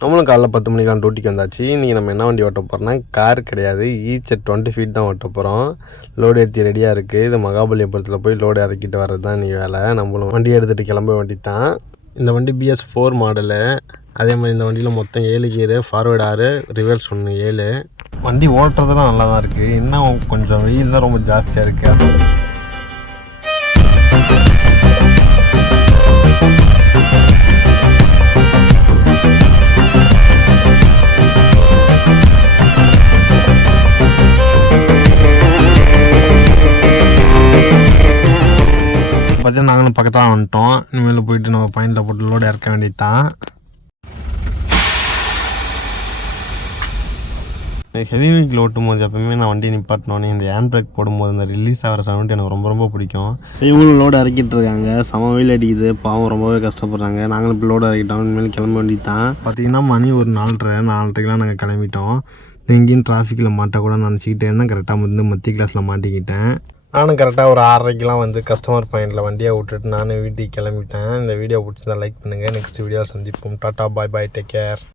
நம்மளும் காலைல 10 மணிக்கெலாம் டியூட்டிக்கு வந்தாச்சு. இன்றைக்கி நம்ம என்ன வண்டி ஓட்ட போகிறோம்னா, கார் கிடையாது, ஈச் 20 ஃபீட் தான் ஓட்ட போகிறோம். லோடு ஏற்றி ரெடியாக இருக்குது. இது மகாபலிபுரத்தில் போய் லோடு இறக்கிட்டு வர்றது தான் நீ வேலை. நம்மளும் வண்டி எடுத்துகிட்டு கிளம்ப வேண்டி தான். இந்த வண்டி BS4 மாடலு. அதே மாதிரி இந்த வண்டியில் மொத்தம் 7 கீரு, ஃபார்வேர்டு 6, ரிவர்ஸ் 1 7. வண்டி ஓட்டுறதுலாம் நல்லா தான் இருக்குது. இன்னும் கொஞ்சம் வெயில் தான் ரொம்ப ஜாஸ்தியாக இருக்குது. பார்த்தீங்கன்னா நாங்களும் பக்கத்தில் வந்துட்டோம். இனிமேல் போயிட்டு நம்ம பாயிண்டில் போட்டு லோடு இறக்க வேண்டியது தான். ஹெவி வெஹிக்கிள் ஓட்டும் போது எப்பவுமே நான் வண்டி நிப்பாட்டினோன்னே இந்த ஹேண்ட் பிரேக் போடும்போது அந்த ரிலீஸ் ஆகிற சவுண்ட் எனக்கு ரொம்ப ரொம்ப பிடிக்கும். இவங்களும் லோடு இறக்கிட்டு இருக்காங்க. செம வெயில் அடிக்குது, பாவம் ரொம்பவே கஷ்டப்படுறாங்க. நாங்களும் இப்போ லோடு இறக்கிட்டோம். இனிமேல் கிளம்ப வேண்டியது தான். பார்த்தீங்கன்னா மணி ஒரு 4:30 நாங்கள் கிளம்பிட்டோம். எங்கேயும் டிராஃபிக்கில் மாட்டக்கூட நினச்சிக்கிட்டே இருந்தேன். கரெக்டாக வந்து மத்திய கிளாஸில் மாட்டிக்கிட்டேன். நானும் கரெக்டாக ஒரு 6:30 வந்து கஸ்டமர் பாயிண்டில் வண்டியை விட்டுட்டு நானும் வீட்டுக்கு கிளம்பிட்டேன். இந்த வீடியோ பிடிச்சிருந்தா லைக் பண்ணுங்கள். நெக்ஸ்ட் வீடியோவில் சந்திப்போம். டாட்டா, பாய் பாய், டேக் கேர்.